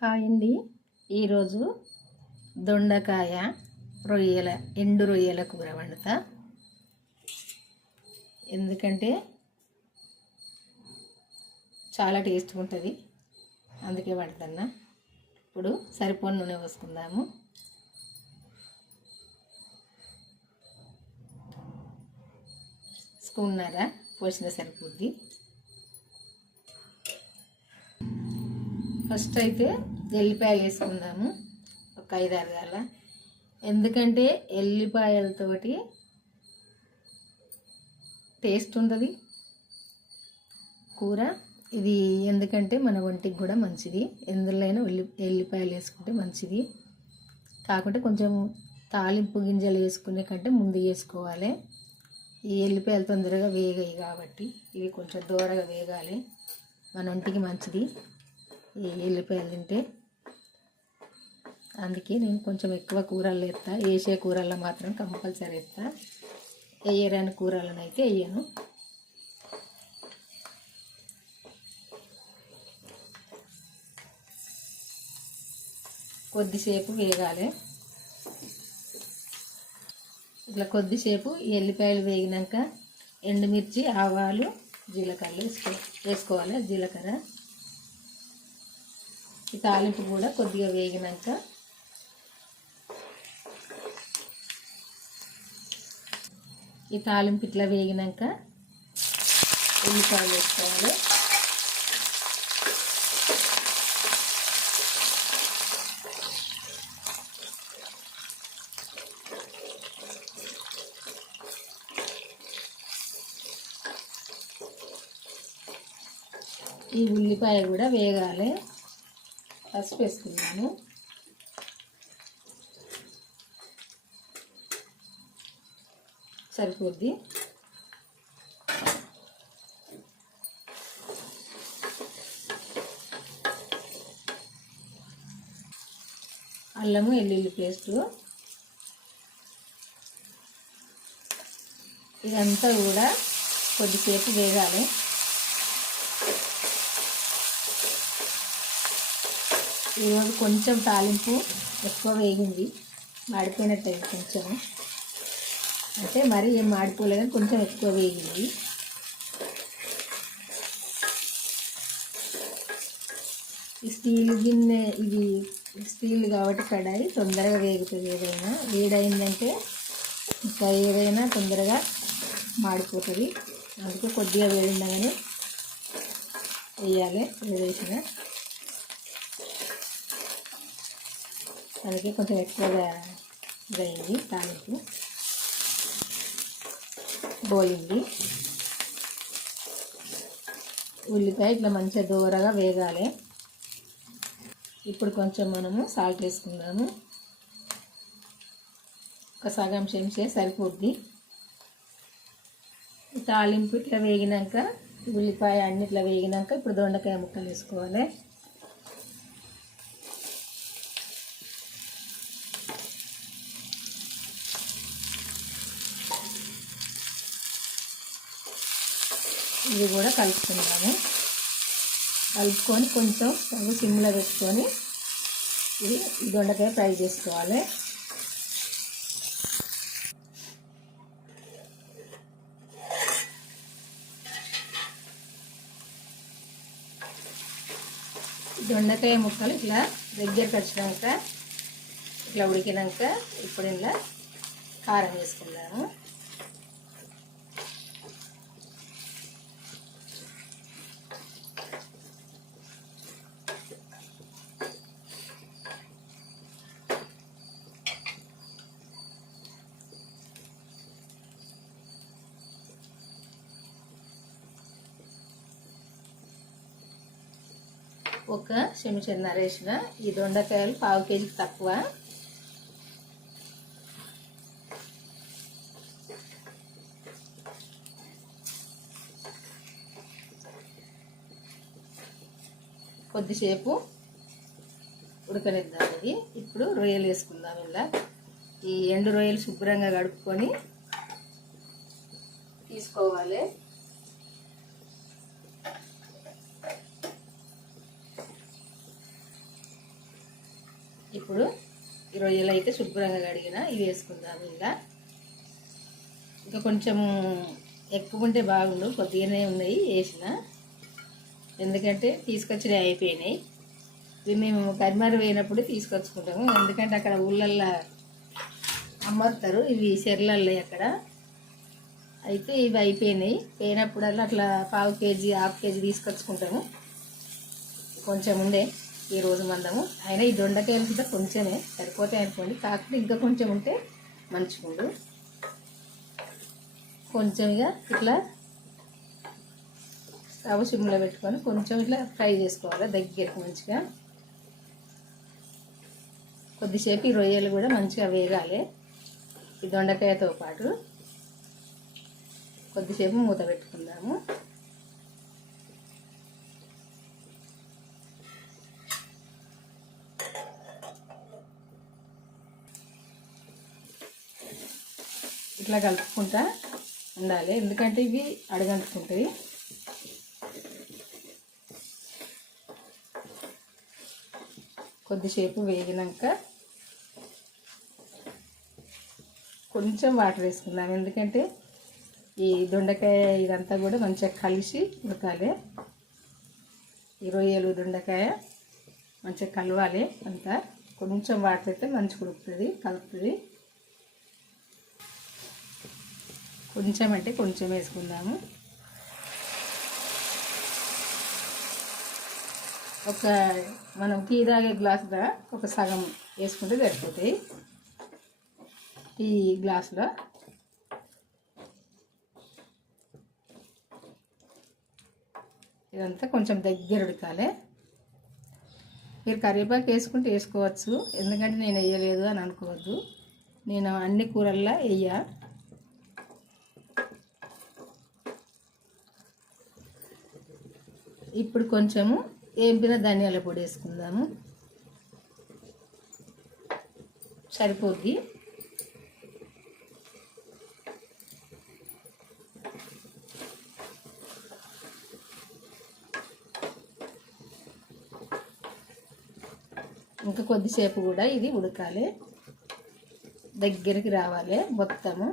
Hi అండి. ఈరోజు దొండకాయ రొయ్యల ఎండు రొయ్యల కూర వండుతా. ఎందుకంటే చాలా టేస్ట్గా ఉంటుంది, అందుకే వండుతున్నా. ఇప్పుడు సరిపోని నూనె పోసుకుందాము. స్పూన్నర పోసిన సరిపోద్ది. ఫస్ట్ అయితే ఎల్లిపాయలు వేసుకుందాము, ఒక 5-6 గల. ఎందుకంటే ఎల్లిపాయలతోటి టేస్ట్ ఉంటుంది కూర ఇది. ఎందుకంటే మన ఒంటికి కూడా మంచిది, ఎందులోనైనా ఎల్లిపాయలు వేసుకుంటే మంచిది. కాకుంటే కొంచెం తాలింపు గింజలు వేసుకునే కంటే ముందు వేసుకోవాలి. ఈ ఎల్లిపాయలు తొందరగా వేగాయి కాబట్టి ఇవి కొంచెం దూరగా వేగాలి, మన ఒంటికి మంచిది ఈ ఎల్లిపాయలు తింటే. అందుకే నేను కొంచెం ఎక్కువ కూరలు వేస్తా. వేసే కూరల్లో మాత్రం కంపల్సరీ వేస్తా, వేయరాని కూరలను అయితే వేయను. కొద్దిసేపు వేగాలి. ఇట్లా కొద్దిసేపు ఎల్లిపాయలు వేగినాక ఎండుమిర్చి, ఆవాలు, జీలకర్ర వేసుకోవాలి. జీలకర్ర ఈ తాలింపు కూడా కొద్దిగా వేగినాక ఈ తాలింపు ఇట్లా వేగినాక ఉల్లిపాయలు వేసుకోవాలి. ఈ ఉల్లిపాయ కూడా వేగాలి. పసుపు వేసుకున్నాను. సరిపోద్ది. అల్లము వెల్లుల్లి పేస్టు ఇదంతా కూడా కొద్దిసేపు వేగాలి. ఈరోజు కొంచెం తాలింపు ఎక్కువ వేగింది, మాడిపోయినట్టు కొంచెం, అంటే మరీ ఏం మాడిపోలేదు, కొంచెం ఎక్కువ వేగింది. ఈ స్టీల్ గిన్నె, ఇది స్టీల్ కాబట్టి కడాయి తొందరగా వేగుతుంది. ఏదైనా వేడైందంటే ఇంకా ఏదైనా తొందరగా మాడిపోతుంది. అందుకే కొద్దిగా వేడిండగానే వేయాలి. వేసిన అందుకే కొంచెం ఎక్కువగా ఇదైంది, తాలింపు పోయింది. ఉల్లిపాయ ఇట్లా మంచిగా దూరగా వేగాలి. ఇప్పుడు కొంచెం మనము సాల్ట్ వేసుకుందాము. ఒక సగం చెంచా సరిపోద్ది. తాలింపు ఇట్లా వేగినాక, ఉల్లిపాయ అన్ని ఇట్లా వేగినాక ఇప్పుడు దొండకాయ ముక్కలు వేసుకోవాలి. ఇది కూడా కలుపుకుందాము. కలుపుకొని కొంచెం స్టవ్ సిమ్లో పెట్టుకొని ఇది దొండకాయ ఫ్రై చేసుకోవాలి. దొండకాయ ముక్కలు ఇట్లా దగ్గరికి వచ్చినాక, ఇట్లా ఉడికినాక ఇప్పుడు ఇలా కారం వేసుకుందాము. ఒక చెంచాన్నర వేసిన. ఈ దొండకాయలు 1/2 కేజీకి తక్కువ. కొద్దిసేపు ఉడకనిద్దాం. ఇది ఇప్పుడు రొయ్యలు వేసుకుందాం. ఇలా ఈ ఎండు రొయ్యలు శుభ్రంగా కడుక్కొని తీసుకోవాలి. ఇప్పుడు ఈ రొయ్యలు అయితే శుభ్రంగా కడిగిన ఇవి వేసుకుందాము. ఇంకా కొంచెం ఎక్కువ ఉంటే బాగుండు, కొద్దిగానే ఉన్నాయి వేసిన, ఎందుకంటే తీసుకొచ్చినవి అయిపోయినాయి. ఇవి మేము కరిమారు పోయినప్పుడు తీసుకొచ్చుకుంటాము, ఎందుకంటే అక్కడ ఊళ్ళల్లో అమ్మతారు ఇవి చెర్లల్లో అక్కడ. అయితే ఇవి అయిపోయినాయి, పోయినప్పుడల్లా అట్లా పావు కేజీ హాఫ్ కేజీ తీసుకొచ్చుకుంటాము. కొంచెం ఉండే ఈరోజు మందము, అయినా ఈ దొండకాయలు కూడా కొంచెమే సరిపోతాయి అనుకోండి, కాకపోతే ఇంకా కొంచెం ఉంటే మంచిగుండు. కొంచెం ఇట్లా స్టవ్ సిమ్లో పెట్టుకొని కొంచెం ఇట్లా ఫ్రై చేసుకోవాలి దగ్గరికి మంచిగా. కొద్దిసేపు ఈ రొయ్యలు కూడా మంచిగా వేగాలి ఈ దొండకాయతో పాటు. కొద్దిసేపు మూత పెట్టుకుందాము. ఇట్లా కలుపుకుంటా ఉండాలి, ఎందుకంటే ఇవి అడగంటుకుంటాయి. కొద్దిసేపు వేగినాక కొంచెం వాటర్ వేసుకుందాం, ఎందుకంటే ఈ దొండకాయ ఇదంతా కూడా మంచిగా కలిసి ఉడకాలి. ఈ రొయ్యలు దొండకాయ మంచిగా కలవాలి అంతా. కొంచెం వాటర్ అయితే మంచిగా ఉడుకుతుంది, కలుపుతుంది. కొంచెం అంటే కొంచెం వేసుకుందాము. ఒక మనం టీ తాగే గ్లాసులో ఒక సగం వేసుకుంటే సరిపోతాయి. ఈ గ్లాసులో ఇదంతా కొంచెం దగ్గర ఉడకాలి. మీరు కరివేపాకు వేసుకుంటే వేసుకోవచ్చు, ఎందుకంటే నేను వేయలేదు అని అనుకోవద్దు, నేను అన్ని కూరల్లో వేయ. ఇప్పుడు కొంచెము వేపిన ధనియాల పొడి వేసుకుందాము, సరిపోద్ది. ఇంకా కొద్దిసేపు కూడా ఇది ఉడకాలి, దగ్గరికి రావాలి మొత్తము.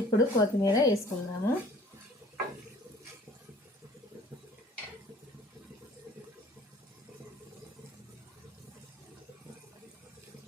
ఇప్పుడు కొత్తిమీర వేసుకుందాము.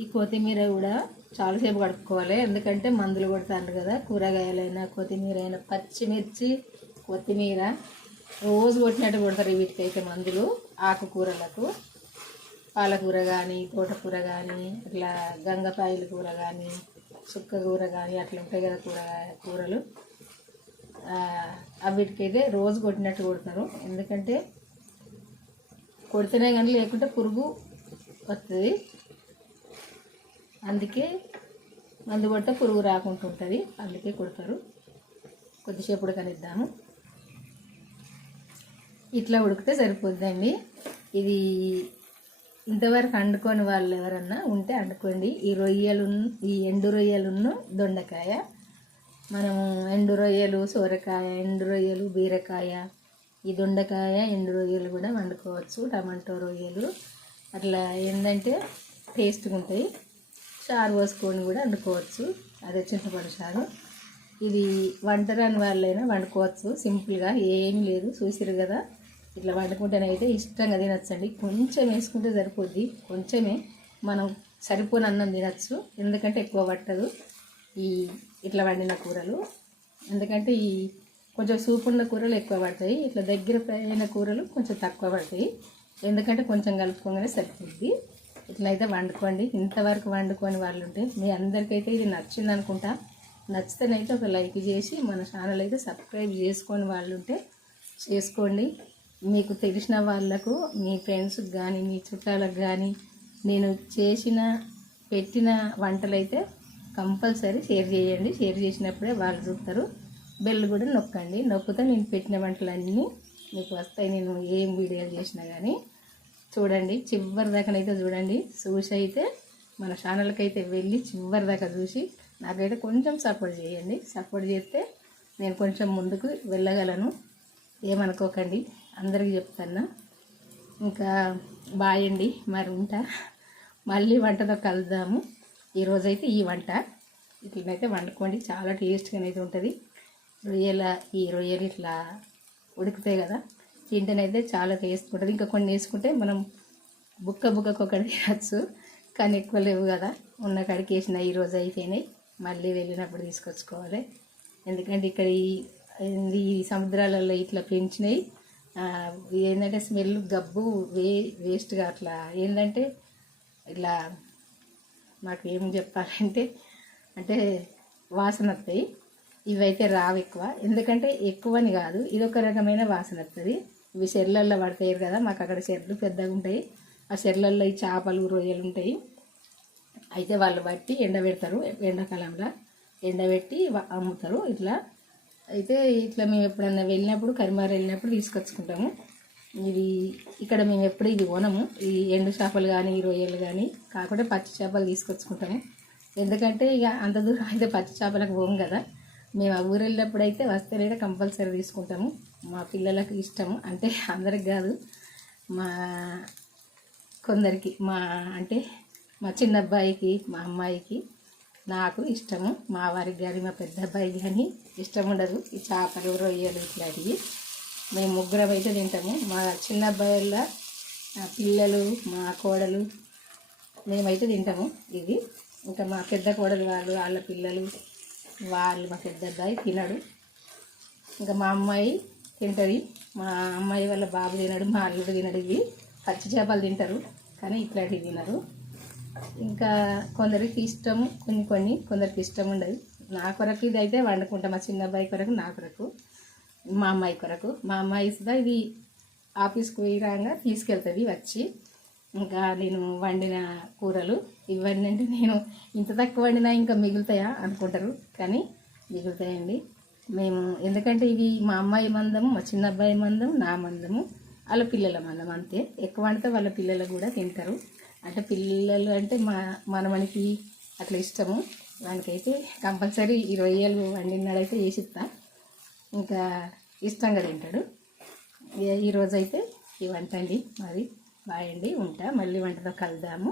ఈ కొత్తిమీర కూడా చాలాసేపు కడుక్కోవాలి, ఎందుకంటే మందులు కొడతారు కదా. కూరగాయలైనా కొత్తిమీర అయినా, పచ్చిమిర్చి కొత్తిమీర రోజు కొట్టినట్టు కొడతారు వీటికైతే మందులు. ఆకుకూరలకు పాలకూర కానీ, తోటకూర కానీ, ఇట్లా గంగపాయల కూర కానీ, చుక్క కూర కానీ అట్లా ఉంటాయి కదా కూరలు, వీటికైతే రోజు కొట్టినట్టు కొడతారు. ఎందుకంటే కొడితేనే కానీ లేకుంటే పురుగు వస్తుంది, అందుకే మందు కొడితే పురుగు రాకుండా ఉంటుంది, అందుకే కొడతారు. కొద్దిసేపు ఉడకనిద్దాము. ఇట్లా ఉడికితే సరిపోద్దండి. ఇది ఇంతవరకు వండుకొని వాళ్ళు ఎవరన్నా ఉంటే వండుకోండి. ఈ ఎండు రొయ్యలును దొండకాయ, మనము ఎండు రొయ్యలు సొరకాయ, ఎండు రొయ్యలు బీరకాయ, ఈ దొండకాయ ఎండు రొయ్యలు కూడా వండుకోవచ్చు. టమాటో రొయ్యలు అట్లా ఏంటంటే టేస్ట్గా ఉంటాయి. చారు పోసుకొని కూడా వండుకోవచ్చు, అదే చింతపండు చారు. ఇది వంట రాని వాళ్ళైనా వండుకోవచ్చు సింపుల్గా, ఏం లేదు. చూసిరు కదా, ఇట్లా వండుకుంటేనైతే ఇష్టంగా తినచ్చండి. కొంచెం వేసుకుంటే సరిపోద్ది, కొంచెమే మనం సరిపోని అన్నం తినచ్చు, ఎందుకంటే ఎక్కువ పట్టదు ఈ ఇట్లా వండిన కూరలు. ఎందుకంటే ఈ కొంచెం సూపు ఉన్న కూరలు ఎక్కువ పడతాయి, ఇట్లా దగ్గర ఫ్రై అయిన కూరలు కొంచెం తక్కువ పడతాయి, ఎందుకంటే కొంచెం కలుపుకోగానే సరిపోద్ది. ఇట్లయితే వండుకోండి. ఇంతవరకు వండుకొని వాళ్ళు ఉంటే మీ అందరికైతే ఇది నచ్చింది అనుకుంటా. నచ్చితేనైతే ఒక లైక్ చేసి మన ఛానల్ అయితే సబ్స్క్రైబ్ చేసుకొని వాళ్ళు ఉంటే చేసుకోండి. మీకు తెలిసిన వాళ్ళకు, మీ ఫ్రెండ్స్కి కానీ, మీ చుట్టాలకు కానీ నేను చేసిన పెట్టిన వంటలు అయితే కంపల్సరీ షేర్ చేయండి. షేర్ చేసినప్పుడే వాళ్ళు చూస్తారు. బెల్ కూడా నొక్కండి. నొక్కితే నేను పెట్టిన వంటలన్నీ మీకు వస్తాయి. నేను ఏం వీడియోలు చేసినా కానీ చూడండి, చివరి దాకానైతే చూడండి. చూసి అయితే మన ఛానల్కి అయితే వెళ్ళి చివరి దాకా చూసి నాకైతే కొంచెం సపోర్ట్ చేయండి. సపోర్ట్ చేస్తే నేను కొంచెం ముందుకు వెళ్ళగలను. ఏమనుకోకండి, అందరికీ చెప్తాను. ఇంకా బాయ్ అండి, మరి ఉంటా. మళ్ళీ వంటతో కలుద్దాము. ఈరోజైతే ఈ వంట ఇట్లనైతే వండుకోండి, చాలా టేస్ట్గానైతే ఉంటుంది. ఈ రొయ్యలు ఇట్లా ఉడుకుతాయి కదా, తింటేనైతే చాలా టేస్ట్ ఉంటుంది. ఇంకా కొన్ని వేసుకుంటే మనం బుక్కకొకటి తినచ్చు, కానీ ఎక్కువ లేవు కదా, ఉన్న కాడికి వేసిన ఈరోజు అయిపోయినాయి. మళ్ళీ వెళ్ళినప్పుడు తీసుకొచ్చుకోవాలి. ఎందుకంటే ఇక్కడ ఈ సముద్రాలలో ఇట్లా పెంచినాయి. ఏంటంటే స్మెల్ గబ్బు వేస్ట్గా అట్లా ఏంటంటే ఇట్లా మాకు ఏం చెప్పాలంటే అంటే వాసన వస్తాయి. ఇవైతే రావు ఎక్కువ, ఎందుకంటే ఎక్కువని కాదు, ఇదొక రకమైన వాసన వస్తుంది. ఇవి చెర్లల్లో పడతాయి కదా, మాకు అక్కడ చెర్లు పెద్దగా ఉంటాయి. ఆ చెర్లల్లో ఈ చేపలు రొయ్యలు ఉంటాయి. అయితే వాళ్ళు బట్టి ఎండబెడతారు, ఎండాకాలంలో ఎండబెట్టి అమ్ముతారు ఇట్లా. అయితే ఇట్లా మేము ఎప్పుడన్నా వెళ్ళినప్పుడు కరిమార వెళ్ళినప్పుడు తీసుకొచ్చుకుంటాము. ఇది ఇక్కడ మేము ఎప్పుడు ఇది కొనము, ఈ ఎండు చేపలు కానీ ఈ రొయ్యలు కానీ, కాకుండా పచ్చి చేపలు తీసుకొచ్చుకుంటాము. ఎందుకంటే ఇక అంత దూరం అయితే పచ్చి చేపలకు పోము కదా. మేము ఆ ఊరు వెళ్ళినప్పుడు అయితే వస్తేనైతే కంపల్సరీ తీసుకుంటాము. మా పిల్లలకు ఇష్టము, అంటే అందరికి కాదు, మా కొందరికి, అంటే మా చిన్న అబ్బాయికి, మా అమ్మాయికి, నాకు ఇష్టము. మా వారికి కానీ మా పెద్ద అబ్బాయికి కానీ ఇష్టం ఉండదు ఈ చేపలు రొయ్యలు ఇట్లాంటివి. మేము ముగ్గురం అయితే తింటాము. మా చిన్న అబ్బాయిల పిల్లలు, మా కోడలు, మేమైతే తింటాము ఇది. ఇంకా మా పెద్ద కోడలు వాళ్ళ పిల్లలు మా పెద్ద అబ్బాయి తినడు. ఇంకా మా అమ్మాయి తింటుంది, మా అమ్మాయి వాళ్ళ బాబు తినడు, మా అల్లుడు తినడు. ఇవి పచ్చి చేపలు తింటారు కానీ ఇట్లాంటివి తినరు. ఇంకా కొందరికి ఇష్టము, కొందరికి ఇష్టం ఉండదు. నా కొరకు ఇది అయితే వండుకుంటాం, మా చిన్న అబ్బాయి కొరకు, నా కొరకు, మా అమ్మాయి కొరకు. మా అమ్మాయి సుధా ఇది ఆఫీస్కి పోయిరాగా తీసుకెళ్తుంది వచ్చి. ఇంకా నేను వండిన కూరలు ఇవన్నీ అంటే నేను ఇంత తక్కువ వండినా ఇంకా మిగులుతాయా అనుకుంటారు, కానీ మిగులుతాయండి. మేము ఎందుకంటే ఇవి మా అమ్మాయి మందము, మా చిన్న అబ్బాయి మందం, నా మందము, వాళ్ళ పిల్లల మందం, అంతే. ఎక్కువ వండితే వాళ్ళ పిల్లలు కూడా తింటారు. అంటే పిల్లలు అంటే మనమనికి అట్లా ఇష్టము. వానికైతే కంపల్సరీ ఈ రొయ్యలు వండినాడైతే వేసిస్తా, ఇంకా ఇష్టంగా తింటాడు. ఈరోజైతే ఈ వంట అండి. మరి బాయ్ అండి, ఉంటా. మళ్ళీ వంటతో కలుద్దాము.